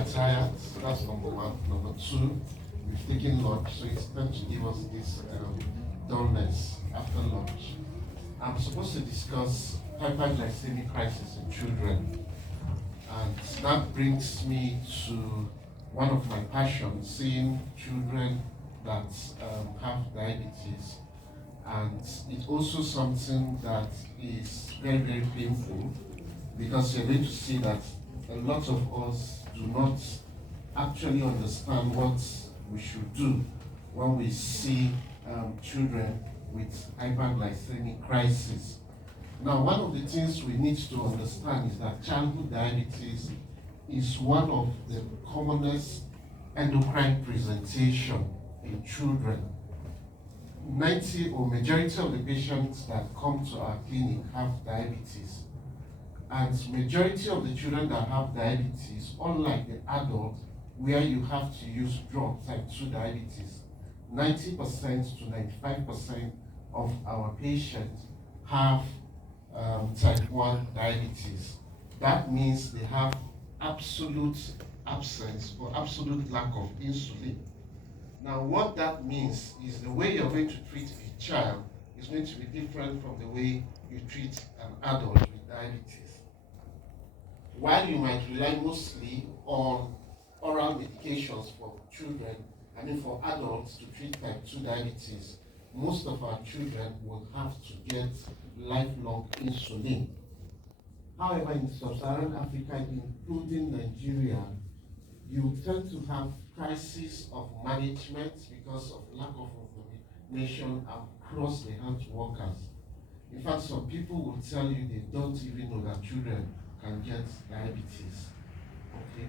are tired. That's number one. Number two, we've taken lunch, so it's time to give us this dullness after lunch. I'm supposed to discuss hyperglycemic crisis in children, and that brings me to one of my passions, seeing children that have diabetes. And it's also something that is very, very painful, because you're going to see that a lot of us do not actually understand what we should do when we see children with hyperglycemic crisis. Now, one of the things we need to understand is that childhood diabetes is one of the commonest endocrine presentation in children. 90 or majority of the patients that come to our clinic have diabetes. And majority of the children that have diabetes, unlike the adult, where you have to use drug type 2 diabetes, 90% to 95% of our patients have type 1 diabetes. That means they have absolute absence or absolute lack of insulin. Now, what that means is the way you're going to treat a child is going to be different from the way you treat an adult with diabetes. While you might rely mostly on oral medications for children, for adults to treat type 2 diabetes, most of our children will have to get lifelong insulin. However, in sub-Saharan Africa, including Nigeria, you tend to have crisis of management because of lack of information across the health workers. In fact, some people will tell you they don't even know that children can get diabetes. Okay.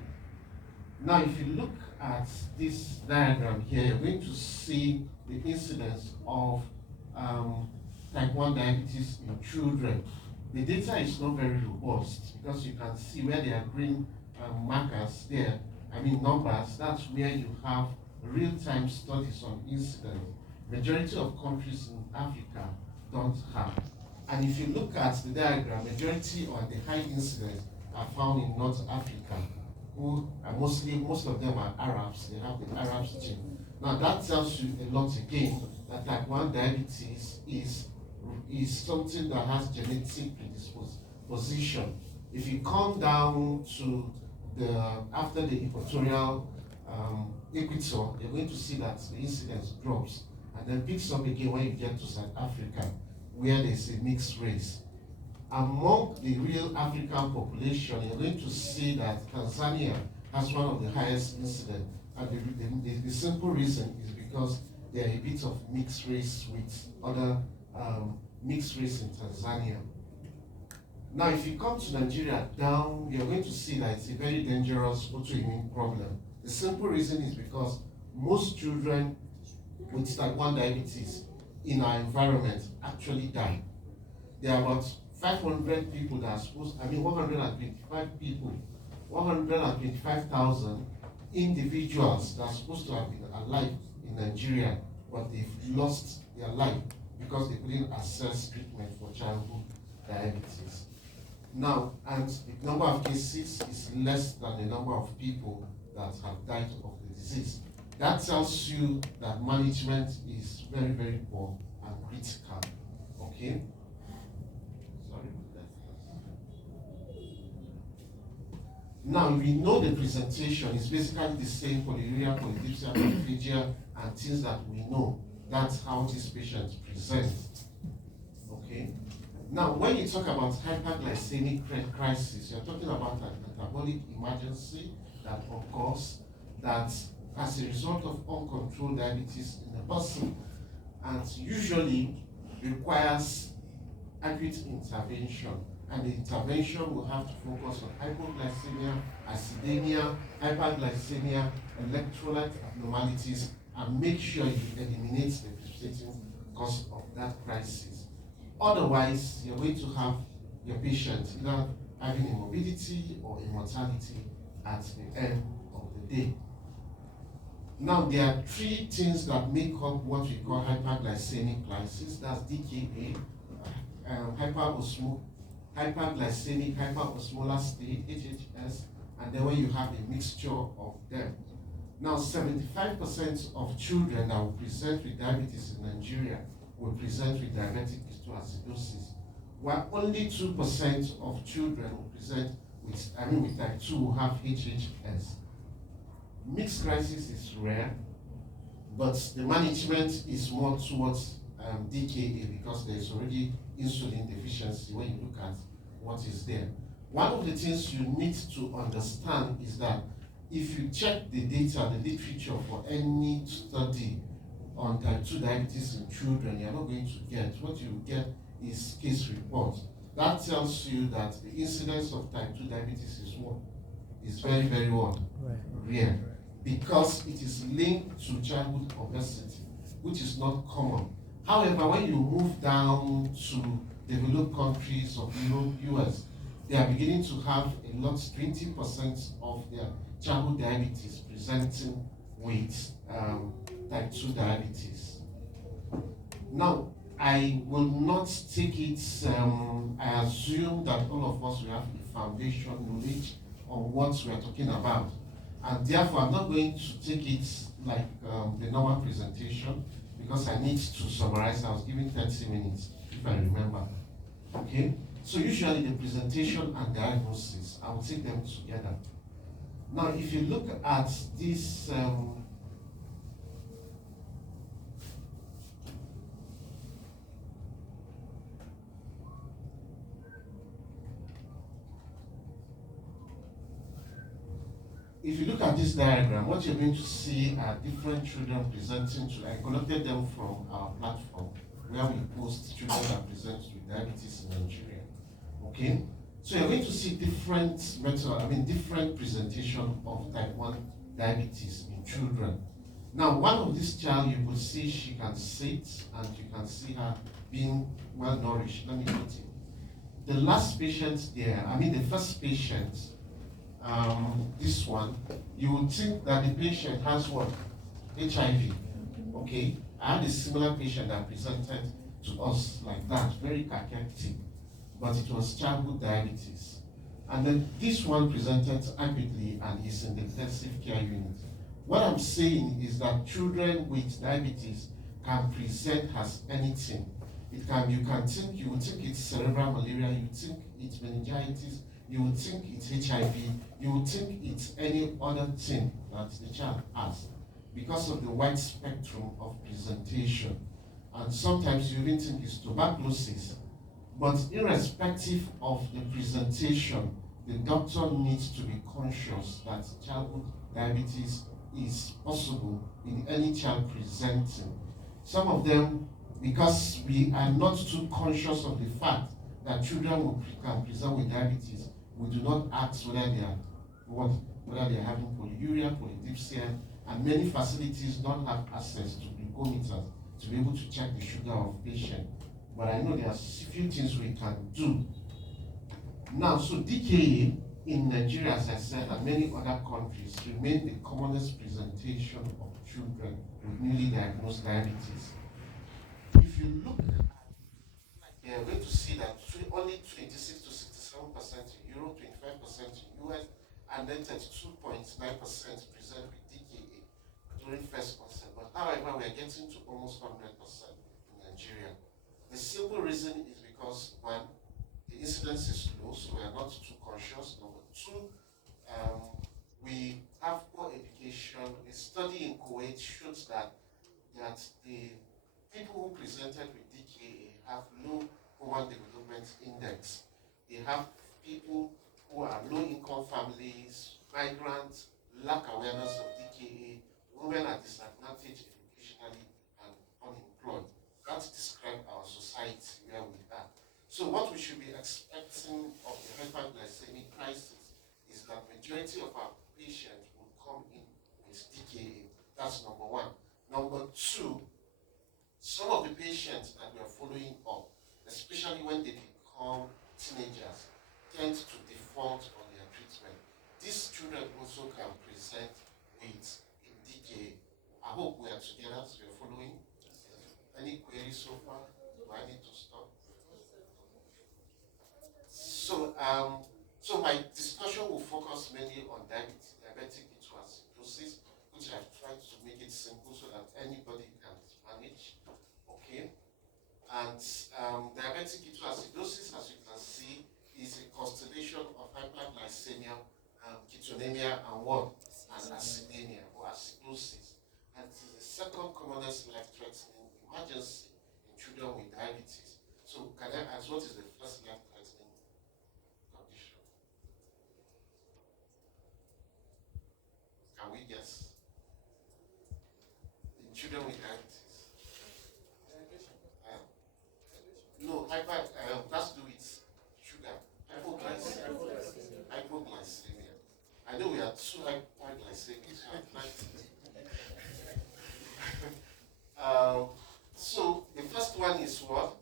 Now, if you look at this diagram here, you're going to see the incidence of type 1 diabetes in children. The data is not very robust, because you can see where there are green markers there, numbers. That's where you have real-time studies on incidence. Majority of countries in Africa don't have. And if you look at the diagram, majority or the high incidence are found in North Africa, who are most of them are Arabs. They have the Arabs gene. Now, that tells you a lot again that type 1 diabetes is something that has genetic predisposition. If you come down to after the equatorial equator, you're going to see that the incidence drops and then picks up again when you get to South Africa, where there's a mixed race. Among the real African population, you're going to see that Tanzania has one of the highest incidence. And the simple reason is because there are a bit of mixed race with other mixed race in Tanzania. Now, if you come to Nigeria down, you're going to see that it's a very dangerous autoimmune problem. The simple reason is because most children with type 1 diabetes in our environment actually die. There are about 500 people that are 125 people, 125,000 individuals that are supposed to have been alive in Nigeria, but they've lost their life because they couldn't access treatment for childhood diabetes. Now, and the number of cases is less than the number of people that have died of the disease. That tells you that management is very, very poor and critical. Okay? Sorry about that. Now, we know the presentation is basically the same polyuria, polydipsia, polyphagia, and things that we know. That's how these patients present. Okay? Now, when you talk about hyperglycemic crisis, you're talking about an metabolic emergency that occurs that as a result of uncontrolled diabetes in a person, and usually requires accurate intervention. And the intervention will have to focus on hypoglycemia, acidemia, hyperglycemia, electrolyte abnormalities, and make sure you eliminate the precipitating cause of that crisis. Otherwise, you're going to have your patient either having a morbidity or a mortality at the end of the day. Now, there are three things that make up what we call hyperglycemic crisis. That's DKA, hyperglycemic hyperosmolar state, HHS, and then when you have a mixture of them. Now, 75% of children that will present with diabetes in Nigeria will present with diabetic ketoacidosis, while only 2% of children will present with type 2 will have HHS. Mixed crisis is rare, but the management is more towards DKA because there is already insulin deficiency when you look at what is there. One of the things you need to understand is that if you check the data, the literature for any study on type 2 diabetes in children, you're not going to get. What you get is case reports. That tells you that the incidence of type 2 diabetes is what? Is very, very what? Rare. Because it is linked to childhood obesity, which is not common. However, when you move down to developed countries of Europe, US, they are beginning to have a lot, 20% of their childhood diabetes presenting with type 2 diabetes. Now, I will not take it, I assume that all of us will have a foundation knowledge on what we are talking about. And therefore, I'm not going to take it like the normal presentation because I need to summarize. I was given 30 minutes, if I remember. Okay? So usually the presentation and diagnosis, I will take them together. Now, if you look at this, if you look at this diagram, what you're going to see are different children presenting to, I collected them from our platform where we post children that present with diabetes in Nigeria. Okay? So you're going to see different different presentation of type 1 diabetes in children. Now, one of this child, you will see she can sit and you can see her being well nourished. Let me put it. The last patient there, the first patient, this one, you would think that the patient has what? HIV. Okay? I had a similar patient that presented to us like that, very cachectic, but it was childhood diabetes. And then this one presented rapidly and is in the intensive care unit. What I'm saying is that children with diabetes can present as anything. You would think it's cerebral malaria, you would think it's meningitis, you would think it's HIV, you would think it's any other thing that the child has because of the wide spectrum of presentation. And sometimes you even think it's tuberculosis. But irrespective of the presentation, the doctor needs to be conscious that childhood diabetes is possible in any child presenting. Some of them, because we are not too conscious of the fact that children can present with diabetes, we do not ask whether they are having polyuria, polydipsia, and many facilities don't have access to glucometers to be able to check the sugar of patient. But I know there are a few things we can do. Now, so DKA in Nigeria, as I said, and many other countries remain the commonest presentation of children with newly diagnosed diabetes. If you look at, you're going to see that only 26 to 67% in Europe, 25% in US, and then 32.9% present with DKA during first onset. But however, we are getting to almost 100% in Nigeria. The simple reason is because, one, the incidence is low, so we are not too conscious. Number two, we have poor education. A study in Kuwait shows that the people who presented with DKA have low human development index. They have people who are low-income families, migrants, lack awareness of DKA, women are disadvantaged educationally and unemployed. That describes our society where we are. So what we should be expecting of the hyperglycemic crisis is that majority of our patients will come in with DKA. That's number one. Number two, some of the patients that we are following up, especially when they become teenagers, tend to default on their treatment. These children also can present with DKA. I hope we are together, so we are following. Any queries so far? Do I need to stop? So So my discussion will focus mainly on diabetic ketoacidosis, which I've tried to make it simple so that anybody can manage. Okay. And diabetic ketoacidosis, as you can see, is a constellation of hyperglycemia, ketonemia, and what? And acidemia or acidosis. And it is the second commonest life-threatening emergency in children with diabetes. So can I ask, what is the first life-threatening condition? Can we guess? In children with diabetes? Uh, no, that's to do with sugar. Hypoglycemia. I know we are too hyperglycemic. um, so the first one is what?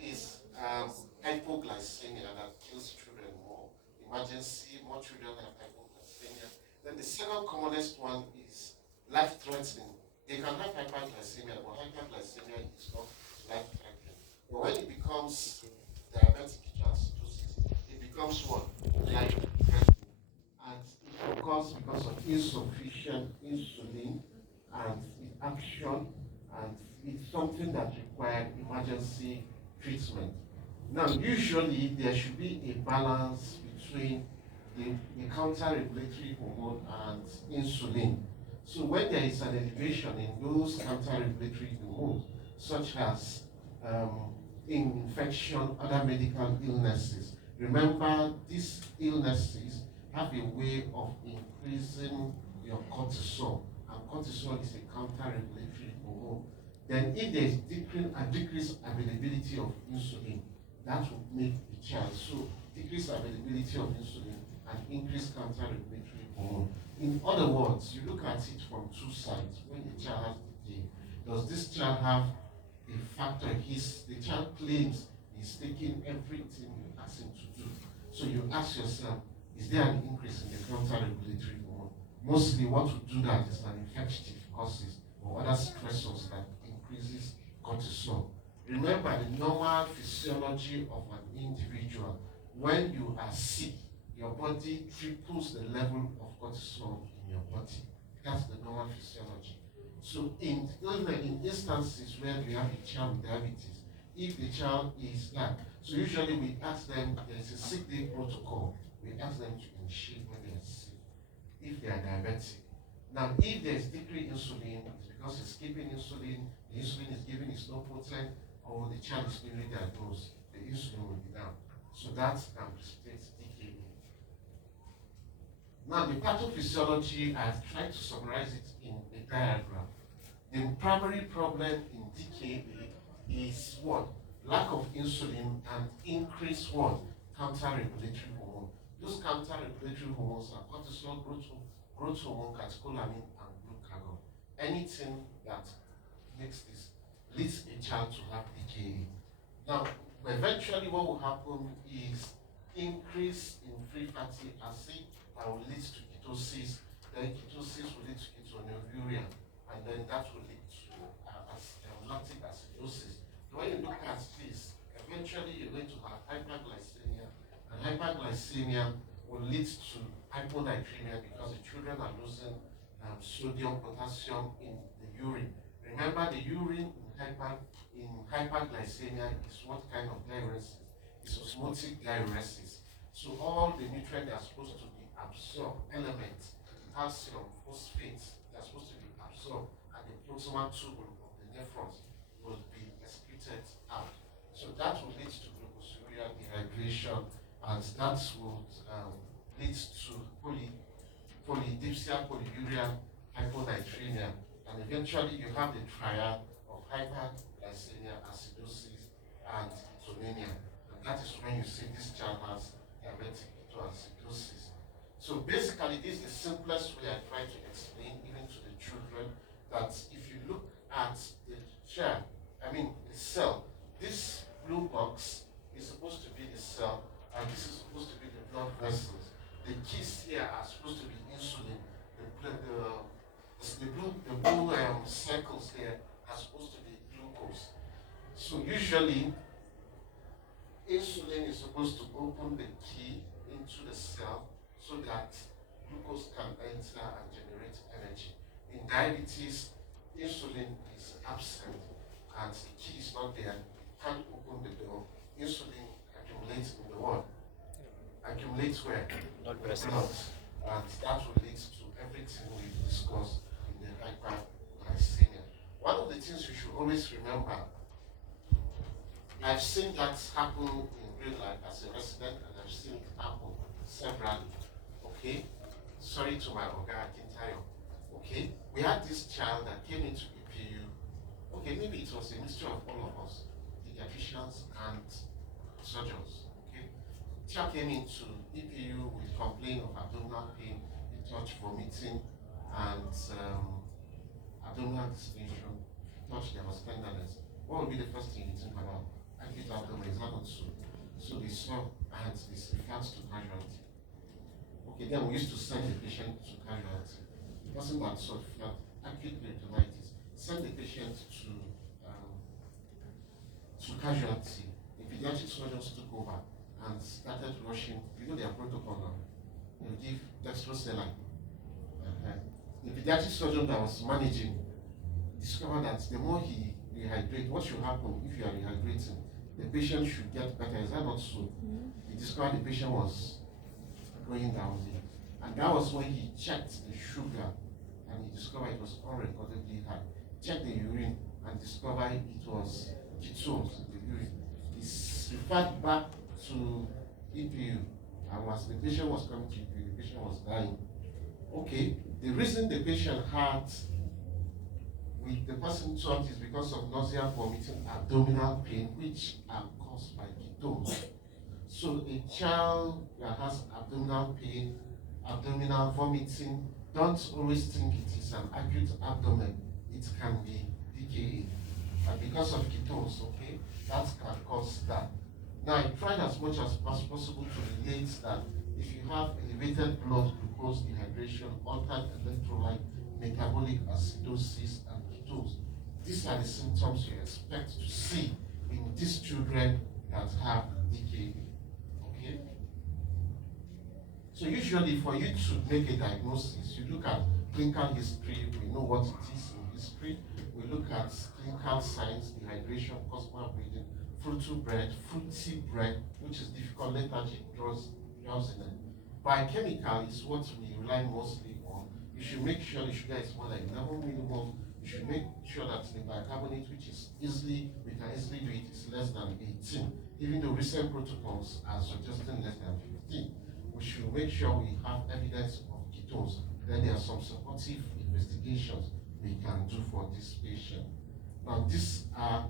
Is hypoglycemia that kills children more. Emergency, more children have hypoglycemia. Then the second commonest one is life-threatening. They can have hyperglycemia, but hyperglycemia is not life-threatening. But when it becomes diabetic ketoacidosis, it becomes what? Life-threatening. And it occurs because of insufficient insulin and its action, and it's something that requires emergency treatment. Now, usually there should be a balance between the counter-regulatory hormone and insulin. So when there is an elevation in those counter-regulatory hormones, such as infection, other medical illnesses, remember these illnesses have a way of increasing your cortisol, and cortisol is a counter-regulatory hormone. Then if there is decreased availability of insulin, that will make the child. So decreased availability of insulin and increased counter-regulatory hormone. In other words, you look at it from two sides. When the child has decay, does this child have a factor? The child claims he's taking everything you ask him to do. So you ask yourself, is there an increase in the counter-regulatory hormone? Mostly what will do that is an infective causes or other stressors that increases cortisol. Remember the normal physiology of an individual. When you are sick, your body triples the level of cortisol in your body. That's the normal physiology. So in instances where we have a child with diabetes, if the child is that, so usually we ask them, there's a sick day protocol. We ask them to initiate when they are sick, if they are diabetic. Now, if there's decreased insulin, it's because it's skipping insulin, the insulin is given is not potent, or the child is newly diagnosed, the insulin will be down. So that can precipitate DKA. Now, the pathophysiology, I've tried to summarize it in a diagram. The primary problem in DKA is what? Lack of insulin and increased what? Counter-regulatory hormone. Those counter-regulatory hormones are cortisol, growth hormone, catecholamine, and glucagon. Anything that makes this leads a child to have DKA. Now, eventually what will happen is increase in free fatty acid that will lead to ketosis, then ketosis will lead to ketonuria, and then that will lead to lactic acidosis. When you look at this, eventually you're going to have hyperglycemia, and hyperglycemia will lead to hyponatremia because the children are losing sodium, potassium in the urine. Remember, the urine in hyperglycemia is what kind of diuresis? It's osmotic diuresis. So all the nutrients that are supposed to be absorbed, elements, calcium, phosphates, they're supposed to be absorbed at the proximal tubule of the nephrons will be excreted out. So that will lead to glucosuria, dehydration, and that would lead to polydipsia, polyuria, hyponatremia, and eventually you have the triad of hyperglycemia, acidosis, and ketonemia. And that is when you see this child has diabetic ketoacidosis. So basically, this is the simplest way I try to explain, even to the children, that if you look at the chair, the cell, this blue box is supposed to be the cell, and this is supposed to be the blood vessels. The keys here are supposed to be insulin. The blue circles here are supposed to be glucose. So usually, insulin is supposed to open the key into the so that glucose can enter and generate energy. In diabetes, insulin is absent and the key is not there, can't open the door. Insulin accumulates in the what? Accumulates where? Blood Blood. vessel. And that relates to everything we've discussed in the hyperglycemia. One of the things you should always remember, I've seen that happen in real life as a resident, and I've seen it happen severally. Okay? Sorry to my Oga Akintayo. Okay? We had this child that came into EPU. Okay, maybe it was a mixture of all of us, pediatricians and surgeons. Okay? Child came into EPU with complaint of abdominal pain, touch vomiting, and abdominal distension. Touch there was tenderness. What would be the first thing you think about? Acute abdomen, is that not so? So they saw and this refers to casualty. Okay, then we used to send the patient to casualty. The person that saw felt acute peritonitis, send the patient to casualty. The pediatric surgeons took over and started rushing. You know their protocol now. You give dextrosaline. The pediatric surgeon that was managing discovered that the more he rehydrates, what should happen if you are rehydrating? The patient should get better. Is that not so? He discovered the patient was going down there. And that was when he checked the sugar and he discovered it was unrecordably high. Checked the urine and discovered it was ketones in the urine. He referred back to EPU, and as the patient was coming to EPU, the patient was dying. Okay, the reason the patient had with the person thought is because of nausea, vomiting, abdominal pain, which are caused by ketones. So a child that has abdominal pain, abdominal vomiting, don't always think it is an acute abdomen. It can be DKA. And because of ketones, okay, that can cause that. Now, I tried as much as possible to relate that if you have elevated blood glucose dehydration, altered electrolyte, metabolic acidosis, and ketones, these are the symptoms you expect to see in these children that have DKA. Okay? So usually for you to make a diagnosis, you look at clinical history, we know what it is in history, we look at clinical signs, dehydration, cosmal bleeding, fruity bread, which is difficult, lethargy, drowsiness. Biochemical is what we rely mostly on. You should make sure the sugar is more like 11 minimum. You should make sure that the bicarbonate, which is we can easily do it, is less than 18. Even though recent protocols are suggesting less than 15. We should make sure we have evidence of ketones. Then there are some supportive investigations we can do for this patient. Now these are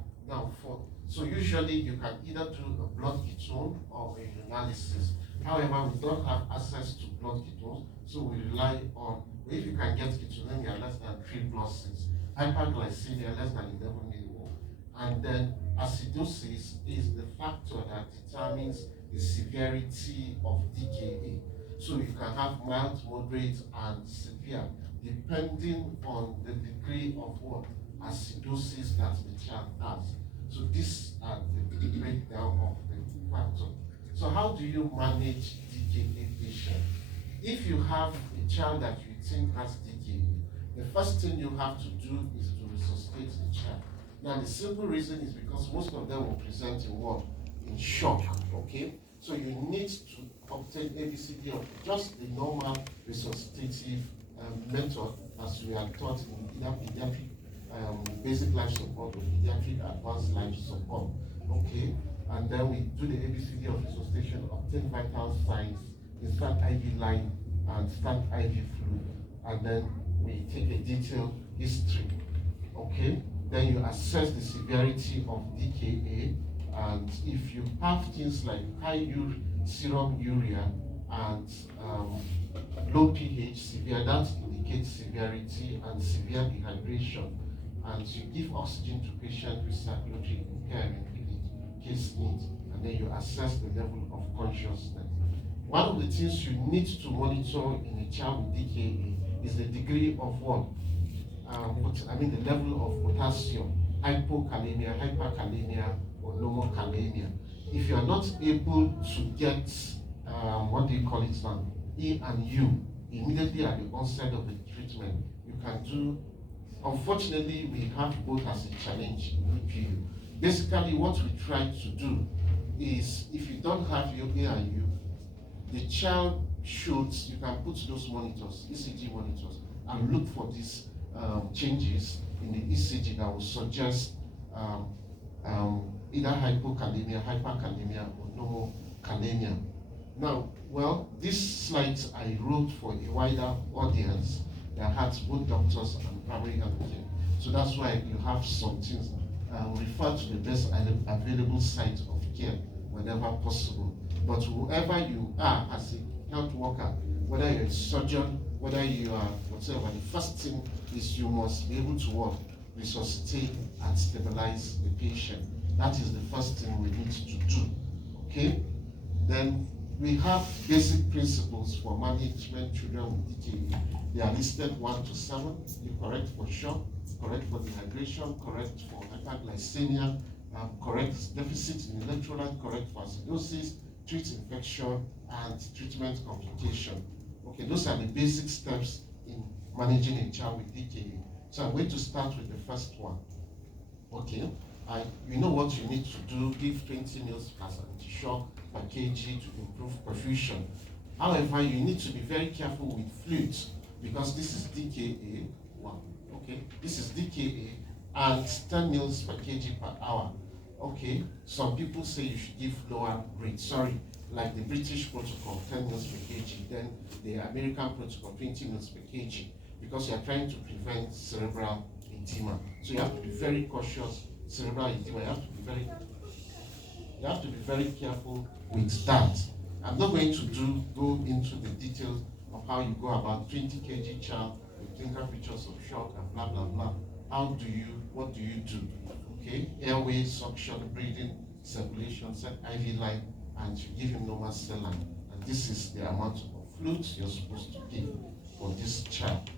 so usually you can either do a blood ketone or a urinalysis. However, we don't have access to blood ketones, so we rely on, if you can get ketonemia less than 3+6, hyperglycemia less than 11 millimole, and then acidosis is the factor that determines the severity of DKA. So you can have mild, moderate, and severe, depending on the degree of what acidosis that the child has. So these are the breakdown of the factor. So how do you manage DKA patient? If you have a child that you think has DKA, the first thing you have to do is to resuscitate the child. Now the simple reason is because most of them will present in what? In shock, okay? So you need to obtain ABCD of just the normal resuscitative method as we are taught in pediatric basic life support or pediatric advanced life support, okay? And then we do the ABCD of resuscitation, obtain vital signs, insert IV line, and start IV fluid, and then we take a detailed history, okay? Then you assess the severity of DKA, and if you have things like high serum urea and low pH severe, that indicates severity and severe dehydration, and you give oxygen to patient with circulatory impairment if the case needs, and then you assess the level of consciousness. One of the things you need to monitor in a child with DKA is the degree of what? The level of potassium, hypokalemia, hyperkalemia, or normokalemia. If you are not able to get, what do you call it now? E and U immediately at the onset of the treatment. You can do, unfortunately, we have both as a challenge in EPU. Basically, what we try to do is, if you don't have your A and U, the child should, you can put those monitors, ECG monitors, and look for these changes in the ECG that will suggest either hypokalemia, hyperkalemia, or normokalemia. Now, well, these slides I wrote for a wider audience that had both doctors and primary health care. So that's why you have some things refer to the best available site of care whenever possible. But whoever you are as a health worker, whether you're a surgeon, whether you are whatever, the first thing is you must be able to work, resuscitate and stabilize the patient. That is the first thing we need to do. Okay? Then we have basic principles for management children with DKA. They are listed 1 to 7. You correct for shock, correct for dehydration, correct for hyperglycemia, correct deficit in electrolyte, correct for acidosis, treat infection, and treatment complication. Okay, those are the basic steps in managing a child with DKA. So I'm going to start with the first one. Okay, you know what you need to do, give 20 mils plus anti-shock per kg to improve perfusion. However, you need to be very careful with fluids because this is DKA, okay, this is DKA and 10 mils per kg per hour. Okay, some people say you should give lower grade, like the British protocol, 10 mils per kg, then the American protocol, 20 mils per kg, because you are trying to prevent cerebral edema. So you have to be very cautious. Cerebral edema, you have to be very careful with that. I'm not going to go into the details of how you go about 20 kg child with clinical features of shock and blah blah blah. What do you do? Okay, airway, suction, breathing, circulation, set IV line, and you give him normal saline. And this is the amount of fluids you're supposed to give for this child.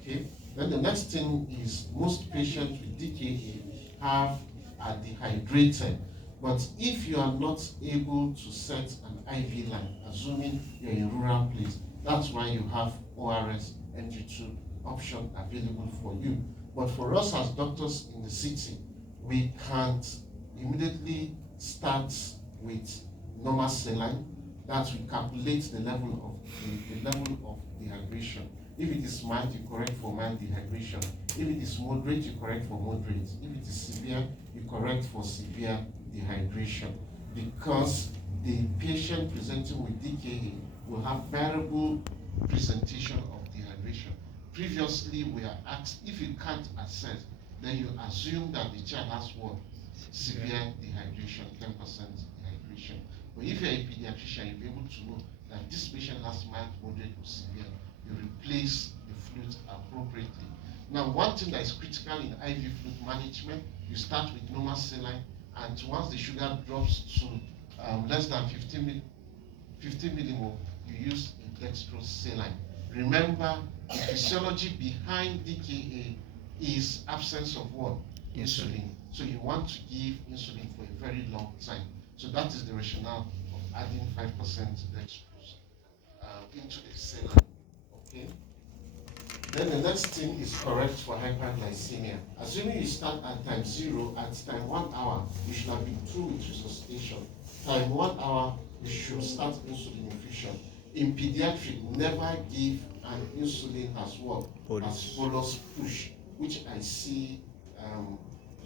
Okay. Then the next thing is most patients with DKA are dehydrated. But if you are not able to set an IV line, assuming you're in a rural place, that's why you have ORS NG2 option available for you. But for us as doctors in the city, we can't immediately start with normal saline. That we calculate the level of dehydration. If it is mild, you correct for mild dehydration. If it is moderate, you correct for moderate. If it is severe, you correct for severe dehydration. Because the patient presenting with DKA will have variable presentation of dehydration. Previously, we are asked, if you can't assess, then you assume that the child has what? Severe dehydration, 10% dehydration. But if you're a pediatrician, you'll be able to know that this patient has mild, moderate, or severe. You replace the fluid appropriately. Now, one thing that is critical in IV fluid management, you start with normal saline, and once the sugar drops to less than 15 millimole, you use a dextrose saline. Remember, the physiology behind DKA is absence of what? Insulin. So you want to give insulin for a very long time. So that is the rationale of adding 5% dextrose into the saline. Okay. Then the next thing is correct for hyperglycemia. Assuming you start at time 0, at time 1 hour, you should have been through with resuscitation. Time 1 hour, you should start insulin infusion. In pediatric, never give an insulin as what? As bolus push, which I see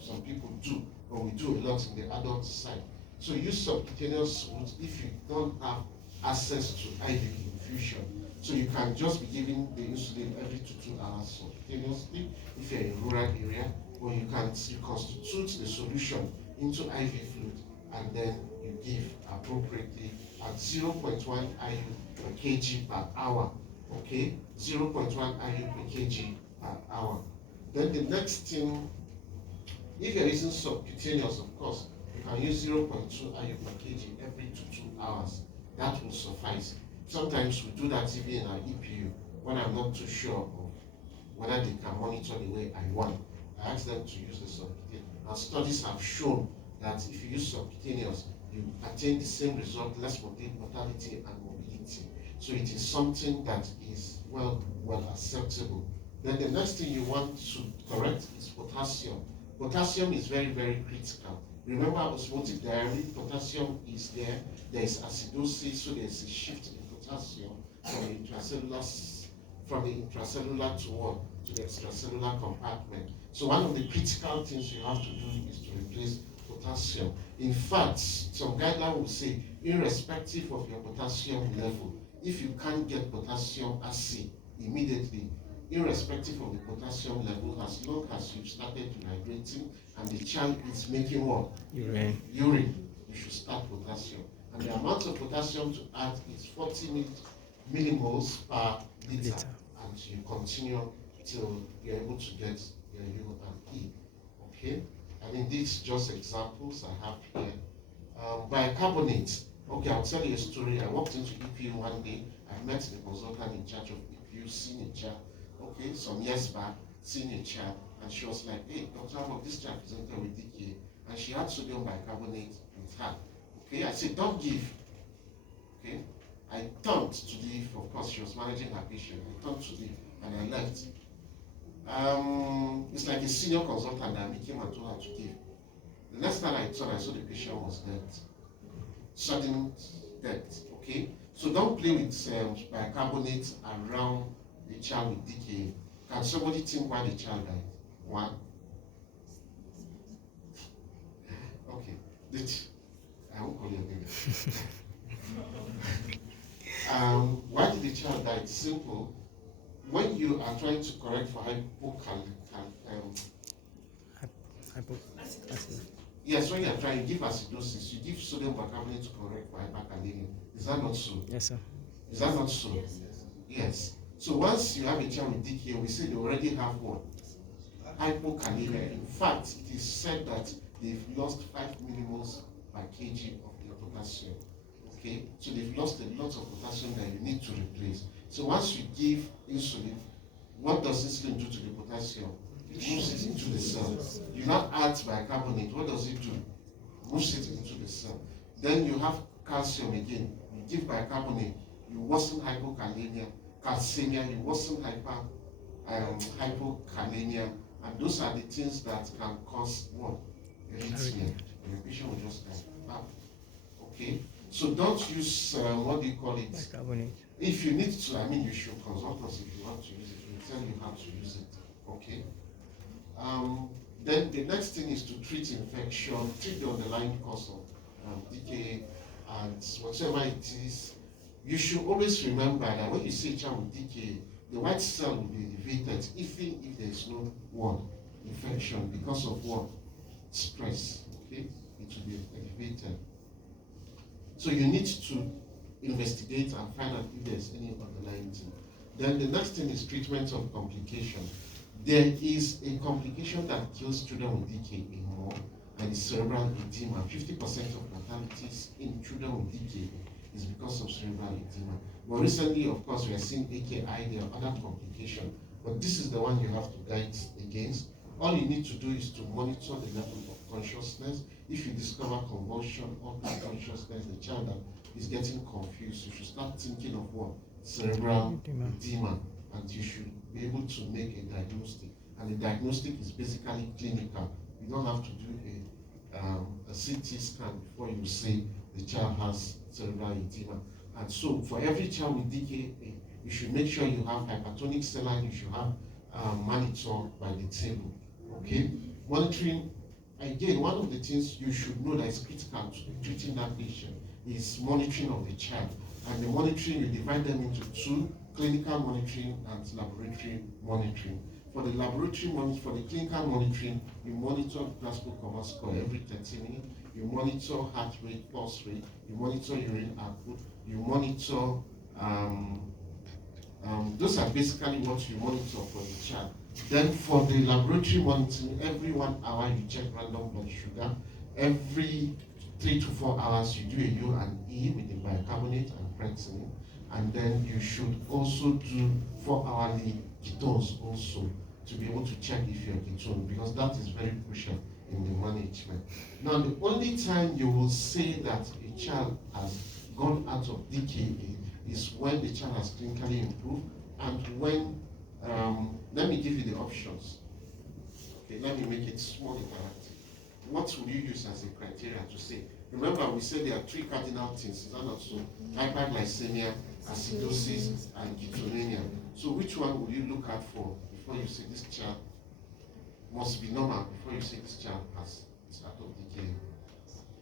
some people do, but we do a lot in the adult side. So use subcutaneous route if you don't have access to IV infusion. So you can just be giving the insulin every 2 hours subcutaneously if you're in a rural area, or you can reconstitute the solution into IV fluid and then you give appropriately at 0.1 IU per kg per hour. Okay, 0.1 IU per kg per hour. Then the next thing, if you're using subcutaneous, of course, you can use 0.2 IU per kg every 2 hours. That will suffice. Sometimes we do that even in our EPU when I'm not too sure of whether they can monitor the way I want. I ask them to use the subcutaneous. And studies have shown that if you use subcutaneous, you attain the same result, less mortality and morbidity. So it is something that is well acceptable. Then the next thing you want to correct is potassium. Potassium is very, very critical. Remember osmotic diary, potassium is there. There is acidosis, so there is a shift in potassium from the intracellular to what? To the extracellular compartment. So one of the critical things you have to do is to replace potassium. In fact, some guidelines will say, irrespective of your potassium level, if you can't get potassium acid immediately, irrespective of the potassium level, as long as you've started dehydrating and the child is making what? Urine, you should start potassium. And the amount of potassium to add is 40 millimoles per liter. And you continue till you're able to get your U and E. Okay? I mean, these just examples I have here. Bicarbonate. Okay, I'll tell you a story. I walked into EPU one day. I met the consultant in charge of EPU, senior child. Okay, some years back, senior child, and she was like, "Hey, Dr. Abok, this child presented with DK, and she had sodium bicarbonate with her." Okay, I said, "Don't give." Okay, I turned to leave. Of course, she was managing her patient. I turned to leave, and I left. It's like a senior consultant that came and told her to give. The next time I saw the patient was dead. Sudden death. Okay? So don't play with bicarbonate around the child with DKA. Can somebody think why the child died? One. Okay. I won't call you again. Why did the child die? It's simple. When you are trying to correct for yes, when you are trying to give acidosis, you give sodium bicarbonate to correct for hyperkalemia. Is that not so? Yes, sir. Is that not so? Yes. So once you have a child with DKA, we say they already have what? Hypokalemia. In fact, it is said that they've lost 5 millimoles per kg of their potassium. Okay? So they've lost a lot of potassium that you need to replace. So once you give insulin, what does insulin do to the potassium? It moves it into the cell. You now add bicarbonate, what does it do? Moves it into the cell. Then you have calcium again. You give bicarbonate, you worsen hypokalemia, calcemia, you worsen hypokalemia, and those are the things that can cause what? Arrhythmia. And the patient will just die. Okay? So don't use, what do you call it? Bicarbonate. If you need to, I mean, you should consult us if you want to use it. We'll tell you how to use it. Okay? Then the next thing is to treat infection, treat the underlying cause of DKA and whatever it is. You should always remember that when you see a child with DKA, the white cell will be elevated even if there is no what? Infection because of what? Stress. Okay? It will be elevated. So you need to investigate and find out if there's any underlying thing. Then the next thing is treatment of complication. There is a complication that kills children with DKA more, and it's cerebral edema. 50% of mortalities in children with DKA is because of cerebral edema. But recently, of course, we are seeing AKI, there are other complications, but this is the one you have to guide against. All you need to do is to monitor the level of consciousness. If you discover convulsion or unconsciousness, the child that is getting confused, you should start thinking of what? Cerebral edema, and you should be able to make a diagnostic. And the diagnostic is basically clinical. You don't have to do a CT scan before you say the child has cerebral edema. And so for every child with DKA, you should make sure you have hypertonic saline, you should have monitor by the table. Okay? Monitoring, again, one of the things you should know that is critical to treating that patient is monitoring of the child. And the monitoring, you divide them into two: clinical monitoring and laboratory monitoring. For the laboratory monitoring, for the clinical monitoring, you monitor Glasgow Coma score every 30 minutes, you monitor heart rate, pulse rate, you monitor urine output, you monitor, those are basically what you monitor for the child. Then for the laboratory monitoring, every 1 hour you check random blood sugar, every 3 to 4 hours you do a U and E with the bicarbonate and creatinine, and then you should also do 4-hourly ketones also to be able to check if you're ketone, because that is very crucial in the management. Now, the only time you will say that a child has gone out of DKA is when the child has clinically improved and when, let me give you the options. Okay, let me make it small interactive. What will you use as a criteria to say? Remember, we said there are three cardinal things, is that not so? Hyperglycemia, acidosis, and ketonemia. So which one will you look out for before you say this child must be normal, before you say this child has start of decay?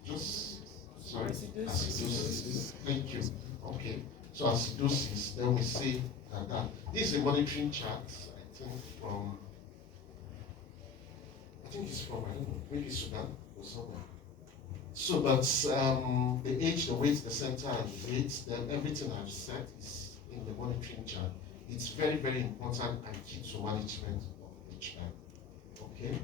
Just, sorry, acidosis. Thank you. Okay, so acidosis, then we say that. This is a monitoring chart, I think it's from, I don't know, maybe Sudan or somewhere. So that's the age, the weight, the center, and the date, then everything I've said is in the monitoring chart. It's very, very important and key to management of the child. Okay?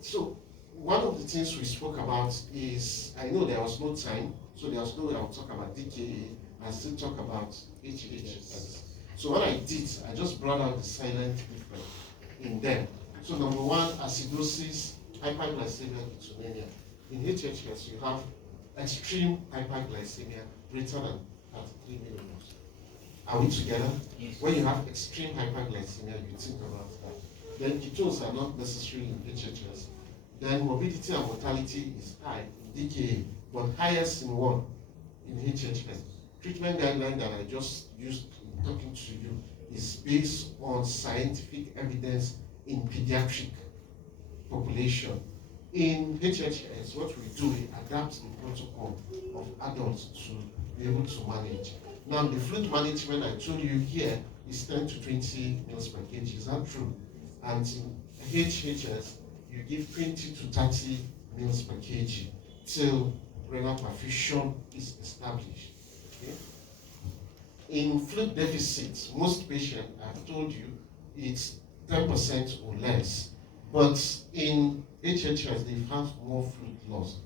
So one of the things we spoke about is, I know there was no time, so there was no way I'll talk about DKA and still talk about HHS. So what I did, I just brought out the silent difference in them. So number one, acidosis, hyperglycemia, ketonemia. In HHS, you have extreme hyperglycemia greater than 33 millimoles. Are we together? Yes. When you have extreme hyperglycemia, you think about that. Then ketones are not necessary in HHS. Then morbidity and mortality is high in DKA, but highest in one in HHS. Treatment guideline that I just used in talking to you is based on scientific evidence in pediatric population. In HHS, what we do, we adapt the protocol of adults to be able to manage. Now, the fluid management I told you here is 10 to 20 mils per kg. Is that true? And in HHS, you give 20 to 30 mils per kg till renal perfusion is established. Okay? In fluid deficit, most patients, I've told you, it's 10% or less. But in HHS, they have more fluid loss.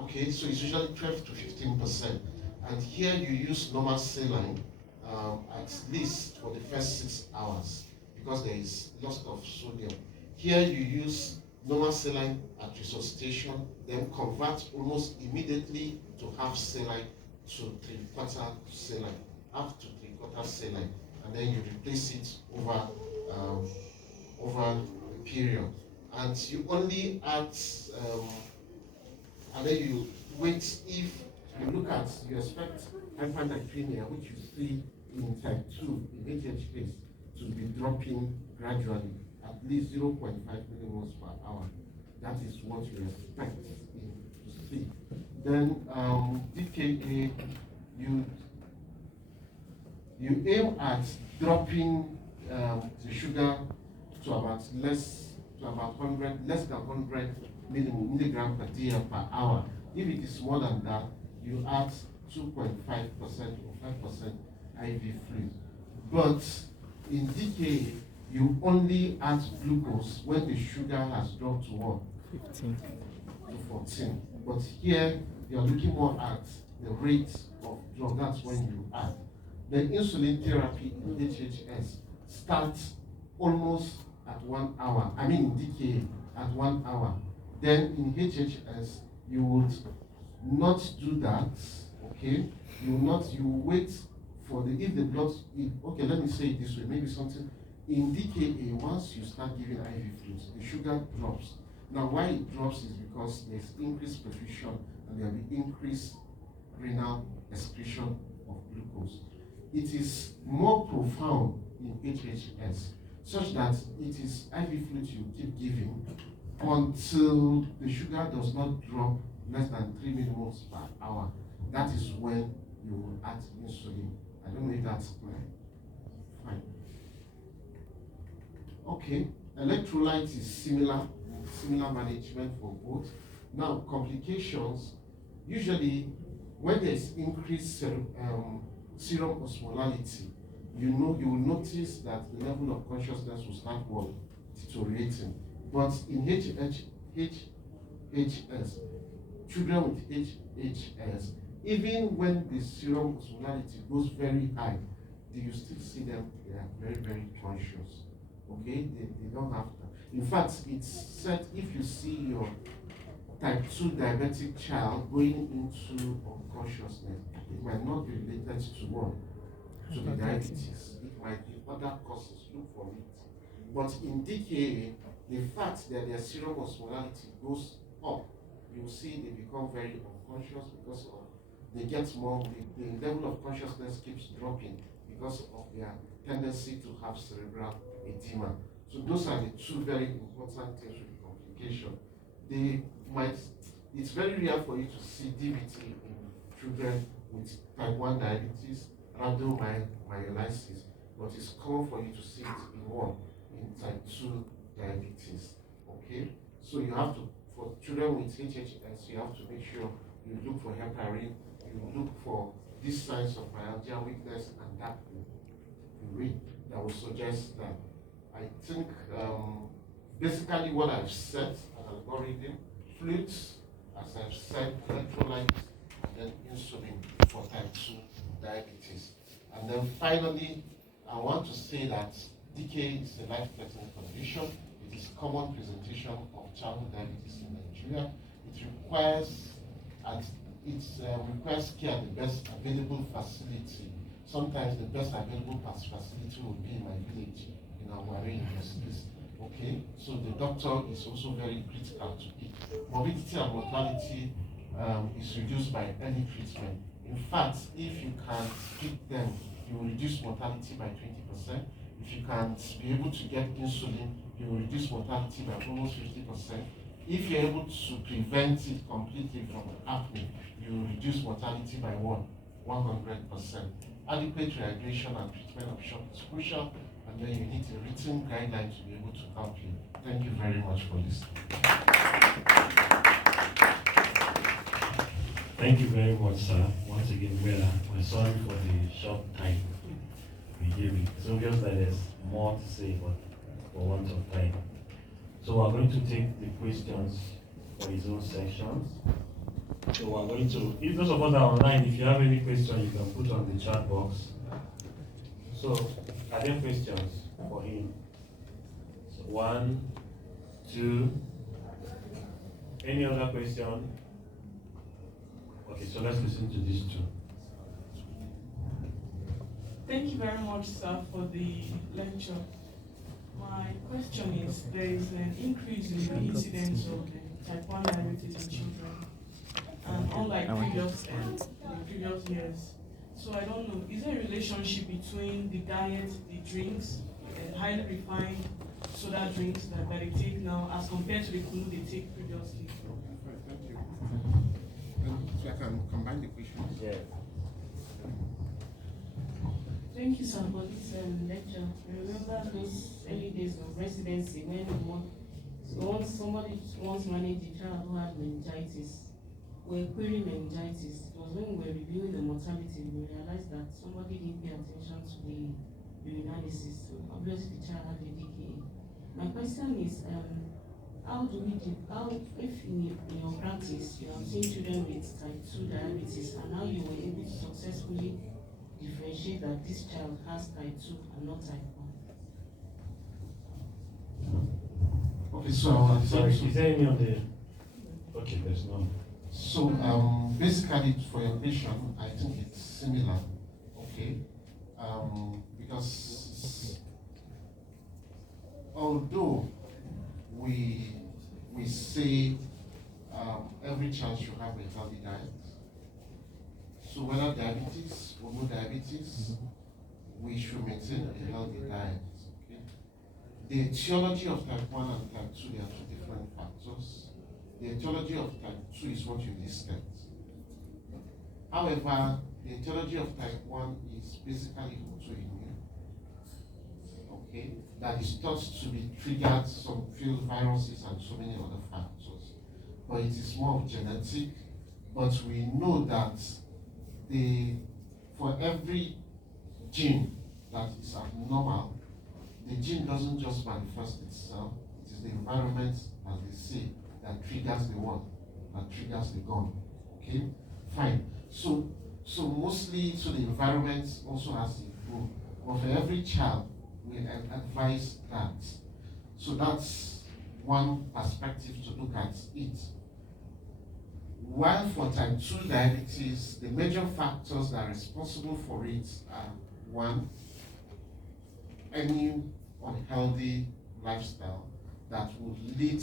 Okay, so it's usually 12 to 15%. And here you use normal saline at least for the first 6 hours because there is loss of sodium. Here you use normal saline at resuscitation, then convert almost immediately to half saline to 3/4 saline, half to 3/4 saline, and then you replace it over a period. And you only add, and then you wait. If you look at, you expect hypernatremia, which you see in type 2 in HHS, to be dropping gradually, at least 0.5 millimoles per hour. That is what you expect to see. Then DKA, you aim at dropping the sugar to about less than 100 milligram per day per hour. If it is more than that, you add 2.5% or 5% IV fluid. But in DKA, you only add glucose when the sugar has dropped to what? 15 to 14. But here, you are looking more at the rate of drug. That's when you add. The insulin therapy in HHS starts almost at 1 hour. I mean, in DKA at 1 hour. Then in HHS, you would not do that. Okay, you wait for if the blood. Okay, let me say it this way. Maybe something in DKA. Once you start giving IV fluids, the sugar drops. Now, why it drops is because there's increased perfusion and there will be increased renal excretion of glucose. It is more profound in HHS, such that it is IV fluid you keep giving until the sugar does not drop less than 3 millimoles per hour. That is when you will add insulin. I don't know if that's clear. Fine. Okay, electrolyte is similar management for both. Now, complications, usually when there's increased serum osmolality, you will notice that the level of consciousness will start deteriorating. But in HHS, children with HHS, even when the serum osmolality goes very high, you still see them, they are very, very conscious. Okay, they don't have that. In fact, it's said if you see your type 2 diabetic child going into unconsciousness, it might not be related to what? to the diabetes. It might be other causes, look for it. But in DKA, the fact that their serum osmolality goes up, you will see they become very unconscious because of they get more, the level of consciousness keeps dropping because of their tendency to have cerebral edema. So those are the two very important things with the complication. They might, it's very rare for you to see DVT in children with type 1 diabetes, rhabdomyolysis, but it's common for you to see it in type 2 diabetes. Okay? So you have to, for children with HHS, you have to make sure you look for heparin, you look for these signs of myalgia, weakness, and dark urine that will suggest that. I think basically what I've set an algorithm, fluids, as I've said, electrolytes, and then insulin for type 2 diabetes. And then finally, I want to say that DK is a life-threatening condition. It is common presentation of childhood diabetes in Nigeria. It requires care at the best available facility. Sometimes the best available facility will be in my village, in our universities. Okay, so the doctor is also very critical to it. Morbidity and mortality is reduced by early treatment. In fact, if you can treat them, you will reduce mortality by 20%. If you can be able to get insulin, you will reduce mortality by almost 50%. If you're able to prevent it completely from happening, you will reduce mortality by 100%. Adequate rehydration and treatment option is crucial, and then you need a written guideline to be able to help you. Thank you very much for listening. Thank you very much, sir. Once again, we're sorry for the short time we gave you. It's obvious that there's more to say, but for want of time. So we're going to take the questions for his own sections. So we're going to, if those of us are online, if you have any question, you can put on the chat box. So, are there questions for him? So 1, 2, any other question? Okay, so let's listen to these two. Thank you very much, sir, for the lecture. My question is, there is an increase in the incidence of type 1 diabetes in children, unlike previous years. So I don't know, is there a relationship between the diet, the drinks, highly refined soda drinks that they take now as compared to the kunu they take previously? Thank you. So I can combine the questions. Yeah. Thank you, sir, for this lecture. I remember those early days of residency when somebody once managed a child who had meningitis. We were querying meningitis. It was when we were reviewing the mortality, we realized that somebody didn't pay attention to the urinalysis. So obviously the child had a DKA. My question is, if in your practice you have seen children with type 2 diabetes and now you were able to successfully differentiate that this child has type 2 and not type 1? Okay, so sorry, is there any on the? Okay, there's none. So basically, for your question, I think it's similar. Okay, because although we say every child should have a healthy diet, so whether diabetes or no diabetes, we should maintain a healthy diet. Okay? The etiology of type 1 and type 2, there are two different factors. The etiology of type 2 is what you listed. However, the etiology of type 1 is basically autoimmune. Okay? That is thought to be triggered some few viruses and so many other factors. But it is more genetic. But we know that for every gene that is abnormal, the gene doesn't just manifest itself, it is the environment, as they say, that triggers the one, that triggers the gun. Okay? Fine. So mostly, the environment also has a role. But for every child, we advise that. So that's one perspective to look at it. While for type 2 diabetes, the major factors that are responsible for it are one, any unhealthy lifestyle that would lead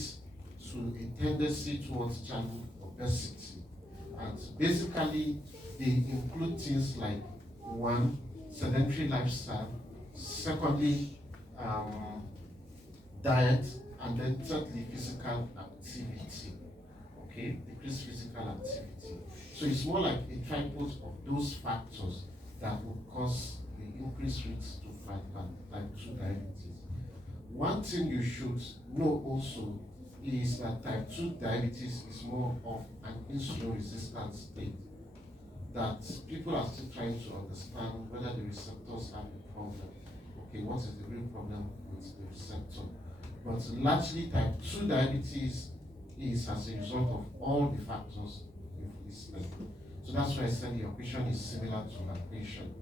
to a tendency towards childhood obesity. And basically, they include things like one, sedentary lifestyle, secondly, diet, and then thirdly, physical activity. Okay, decreased physical activity. So it's more like a tripod of those factors that will cause the increased risk to type 2 diabetes. One thing you should know also is that type 2 diabetes is more of an insulin resistant state, that people are still trying to understand whether the receptors have a problem. Okay, what is the real problem with the receptor? But largely type 2 diabetes is as a result of all the factors you've listed. So that's why I said your question is similar to my patient.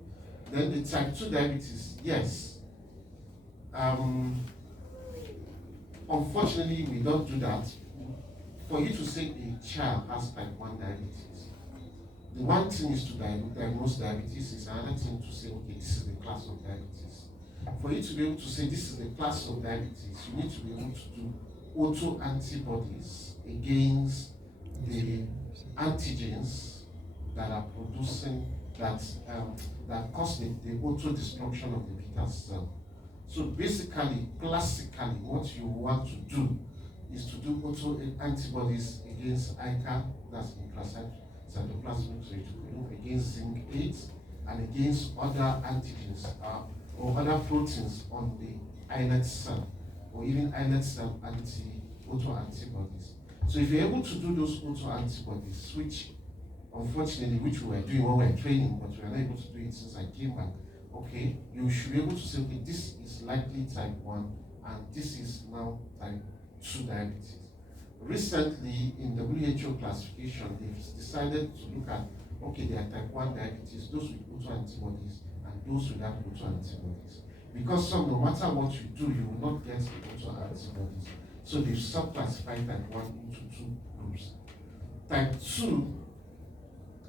Then the type 2 diabetes, yes. Unfortunately, we don't do that. For you to say a child has type 1 diabetes, the one thing is to diagnose diabetes, is another thing to say, okay, this is the class of diabetes. For you to be able to say this is the class of diabetes, you need to be able to do auto-antibodies against the antigens that are producing, that cause the auto-destruction of the beta cell. So basically, classically, what you want to do is to do auto-antibodies against ICA, that's intracellular cytoplasmic reticulum, against zinc 8, and against other antigens or other proteins on the islet cell, or even islet cell auto-antibodies. So if you're able to do those auto-antibodies, which unfortunately, which we were doing when we were training, but we are not able to do it since I came back, okay, you should be able to say, okay, this is likely type 1, and this is now type 2 diabetes. Recently, in the WHO classification, they've decided to look at, okay, there are type 1 diabetes, those with auto-antibodies, and those without auto-antibodies. Because some, no matter what you do, you will not get the auto-antibodies. So they've sub-classified type 1 into 2 groups. Type 2,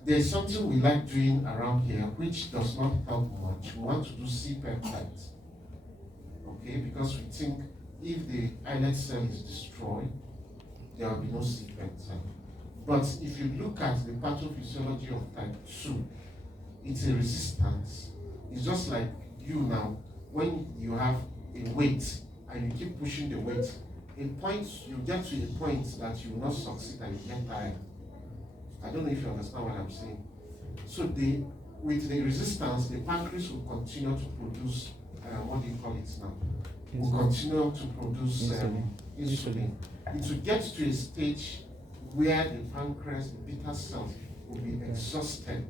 there's something we like doing around here, which does not help much. We want to do C-peptides, okay? Because we think if the islet cell is destroyed, there will be no C-peptide. But if you look at the pathophysiology of type 2, it's a resistance. It's just like you now, when you have a weight and you keep pushing the weight, you get to a point that you will not succeed and you get tired. I don't know if you understand what I'm saying. So with the resistance, the pancreas will continue to produce, what do you call it now? Will continue to produce insulin. It will get to a stage where the pancreas, the beta cells, will be exhausted,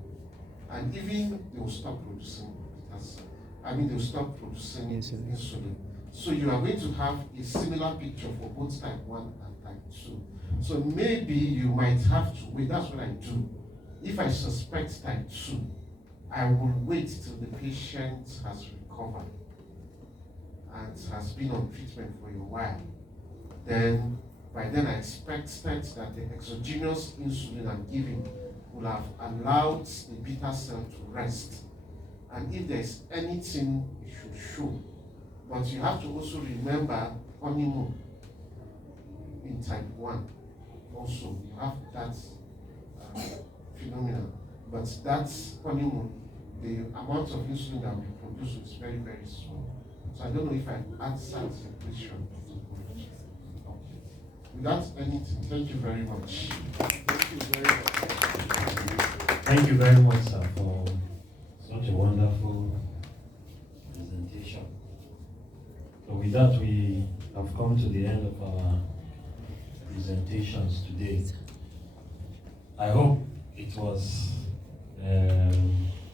and even they will stop producing beta cells. They will stop producing insulin. So you are going to have a similar picture for both type 1 and type 2. So maybe you might have to wait. That's what I do. If I suspect type 2, I will wait till the patient has recovered and has been on treatment for a while. Then, by then I expect that the exogenous insulin I'm giving will have allowed the beta cell to rest. And if there's anything, it should show. But you have to also remember honeymoon in type 1. Also, you have that phenomenon. But that honeymoon, the amount of insulin that will be produced is very, very small. So I don't know if I answered the question. Okay. Without anything, thank you very much. Thank you very much. Thank you very much, sir, for such a wonderful presentation. So with that, we have come to the end of our presentations today. I hope it was,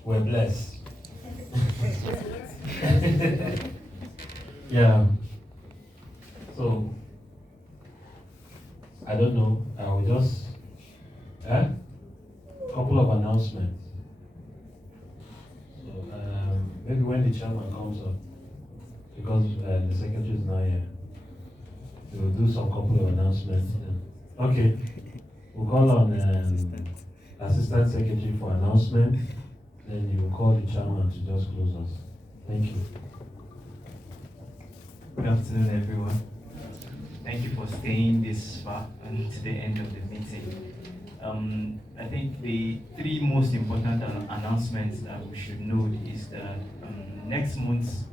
we're blessed. Yeah. So, I don't know, I will just, couple of announcements. So, maybe when the chairman comes up, because the secretary is not here, we will do some couple of announcements. Okay, we'll call on Assistant Secretary for announcement. then you will call the chairman to just close us. Thank you. Good afternoon, everyone. Thank you for staying this far and to the end of the meeting. I think the three most important announcements that we should note is that next month's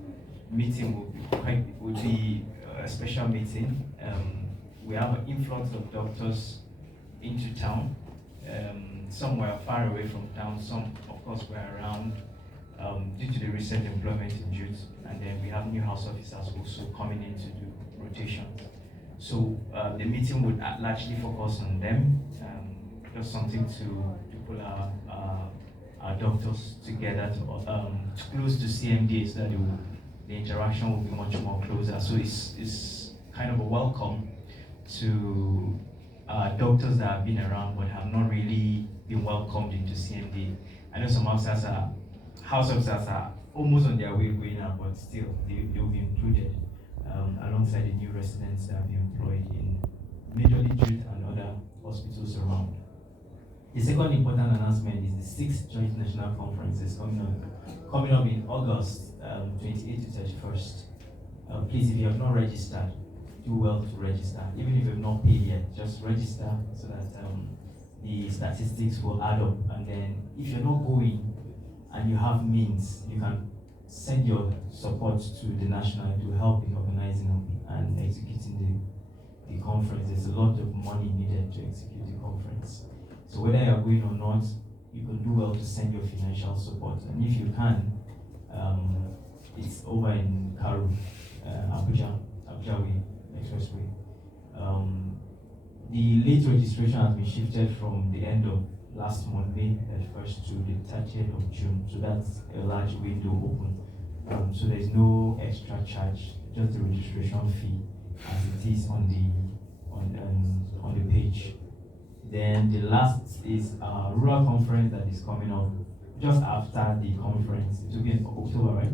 meeting will be a special meeting. We have an influx of doctors into town. Some were far away from town, some of course were around due to the recent employment in youth, and then we have new house officers also coming in to do rotations. So the meeting would largely focus on them, just something to pull our doctors together to close to CMD, so that the interaction will be much more closer. So it's kind of a welcome to doctors that have been around but have not really been welcomed into CMD. I know some house officers are almost on their way going out, but still they will be included alongside the new residents that have been employed in majorly youth and other hospitals around. The second important announcement is the 6th Joint National Conference is coming up in August 28th to 31st. Please, if you have not registered, do well to register. Even if you have not paid yet, just register so that the statistics will add up. And then if you're not going and you have means, you can send your support to the national to help in organizing and executing the conference. There's a lot of money needed to execute the conference. So whether you're going or not, you can do well to send your financial support. And if you can, it's over in Karu, Abuja Way, Expressway. The late registration has been shifted from the end of last Monday, 1st, to the 30th of June. So that's a large window open. So there's no extra charge, just the registration fee as it is on the page. Then the last is a rural conference that is coming up just after the conference. It will be in October, right?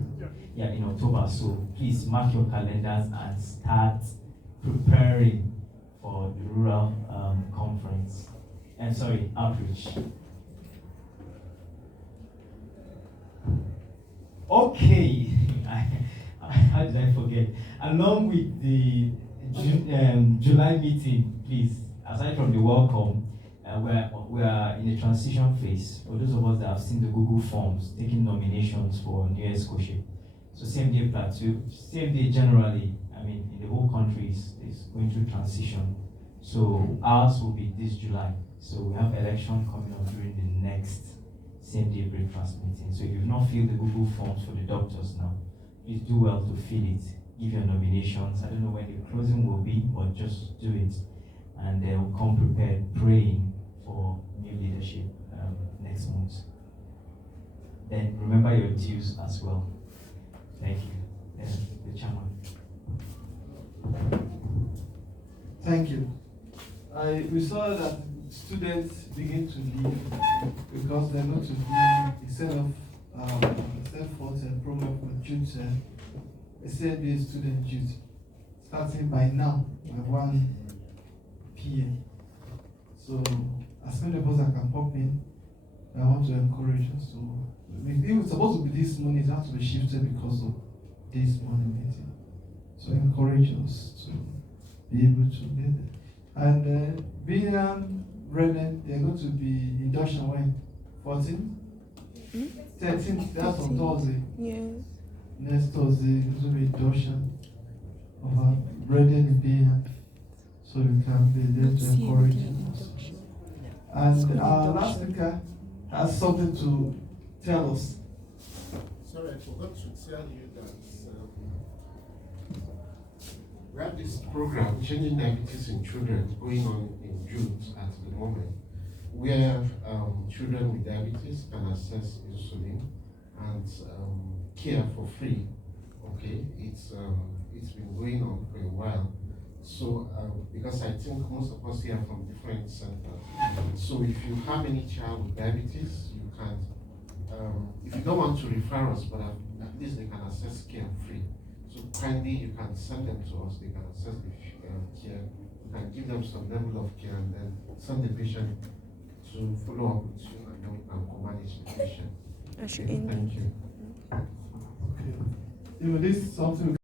Yeah, in October. So please mark your calendars and start preparing for the rural conference. And sorry, outreach. Okay, how did I forget? Along with the July meeting, please, aside from the welcome, we are in a transition phase. For those of us that have seen the Google Forms, taking nominations for new scholarship. So CMDA Plateau, CMDA generally, I mean, in the whole country is going through transition. So ours will be this July. So we have election coming up during the next CMDA breakfast meeting. So if you've not filled the Google Forms for the doctors now, please do well to fill it. Give your nominations. I don't know when the closing will be, but just do it. And then we'll come prepared, praying for new leadership next month. Then remember your dues as well. Thank you. The chairman. Thank you. We saw that students begin to leave because they're not to be instead of set forth a program for youth, a CNBA student youth, starting by now by 1 p.m. So as many of us that can pop in, I want to encourage us to. It was supposed to be this morning, it has to be shifted because of this morning meeting. So encourage us to be able to get it. And being Brennan, they're going to be induction when? 14th? 13th, that's on Thursday. Yes. Next Thursday, there's going to be induction of our Brennan in being, so we can be there to encourage us. And our last speaker has something to tell us. Sorry, I forgot to tell you that we have this program, Changing Diabetes in Children, going on in June at the moment, where children with diabetes can access insulin and care for free. Okay, it's been going on for a while. So, because I think most of us here are from different centers, so if you have any child with diabetes, you can, if you don't want to refer us, but at least they can access care free. So kindly, you can send them to us, they can access the care, you can give them some level of care, and then send the patient to follow up with you, and then we can co-manage the patient. I should end. Thank you. Okay. This is something